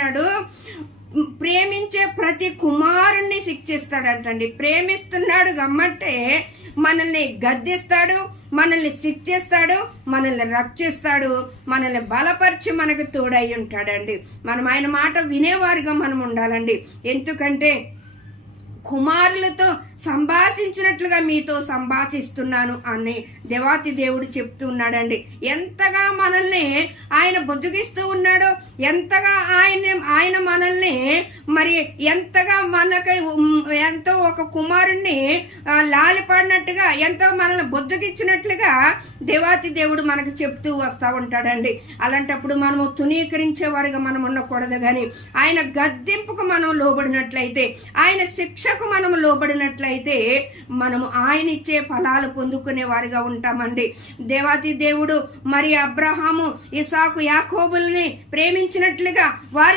అంటున్నాడు, ప్రేమించే ప్రతి కుమారుణ్ణి శిక్షిస్తాడంటండి. ప్రేమిస్తున్నాడు గమ్మంటే మనల్ని గద్దిస్తాడు, మనల్ని శిక్షిస్తాడు, మనల్ని రక్షిస్తాడు, మనల్ని బలపరిచి మనకు తోడై ఉంటాడండి. మనం ఆయన మాట వినేవారుగా మనం ఉండాలండి. ఎందుకంటే కుమారులతో సంభాషించినట్లుగా మీతో సంభాషిస్తున్నాను అని దేవాతి దేవుడు చెప్తున్నాడండి. ఎంతగా మనల్ని ఆయన బుజ్జగిస్తూ ఉన్నాడో, ఎంతగా ఆయన మనల్ని మరి ఎంతగా మనకై ఎంతో ఒక కుమారుణ్ణి లాలిపడినట్టుగా ఎంతో మనల్ని బుజ్జగిచ్చినట్లుగా దేవాతి దేవుడు మనకు చెప్తూ వస్తూ ఉంటాడండి. అలాంటప్పుడు మనము తునీకరించేవారుగా మనం ఉండకూడదు, కానీ ఆయన గద్దింపుకు మనం లోబడినట్లయితే, ఆయన శిక్షకు మనము లోబడినట్లయితే మనము ఆయన ఇచ్చే ఫలాలు పొందుకునే వారిగా ఉంటామండి. దేవాతి దేవుడు మరి అబ్రహాము, ఇసాకు, యాకోబుల్ని ప్రేమించినట్లుగా వారి